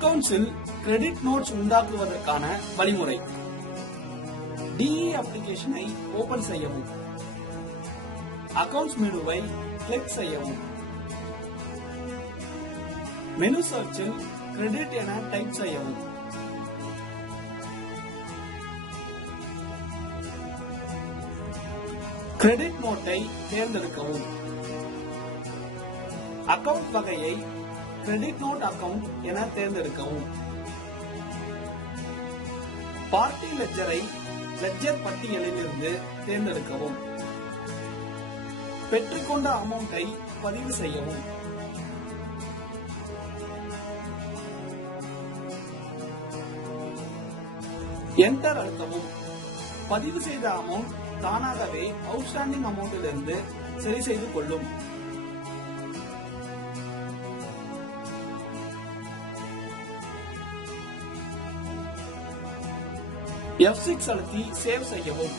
அக்கவுண்ட்ஸில் credit notes உண்டாக்குவதற்கான வழிமுறை. DE அப்ளிகேஷனை open செய்யவும். அக்கவுண்ட்ஸ் மெனுவை கிளிக் செய்யவும். மெனு சர்ச்சில் கிரெடிட் என டைப் செய்யவும். கிரெடிட் நோட்டை தேர்ந்தெடுக்கவும். அக்கவுண்ட் வகையை கிரெடிட் நோட் அக்கவுண்ட் என தேர்ந்தெடுக்கவும். பார்ட்டி லெட்ஜரை லெட்ஜர் பட்டியலில் இருந்து தேர்ந்தெடுக்கவும். பெற்றுக்கொண்ட அமௌண்டை பதிவு செய்யவும். என்டர் அழுத்தவும். பதிவு செய்த அமௌண்ட் தானாகவே அவுட்ஸ்டாண்டிங் அமௌண்டிலிருந்து சரி செய்து கொள்ளும். எஃப் சிக்ஸ் அழுத்தி சேவ் செய்யவும்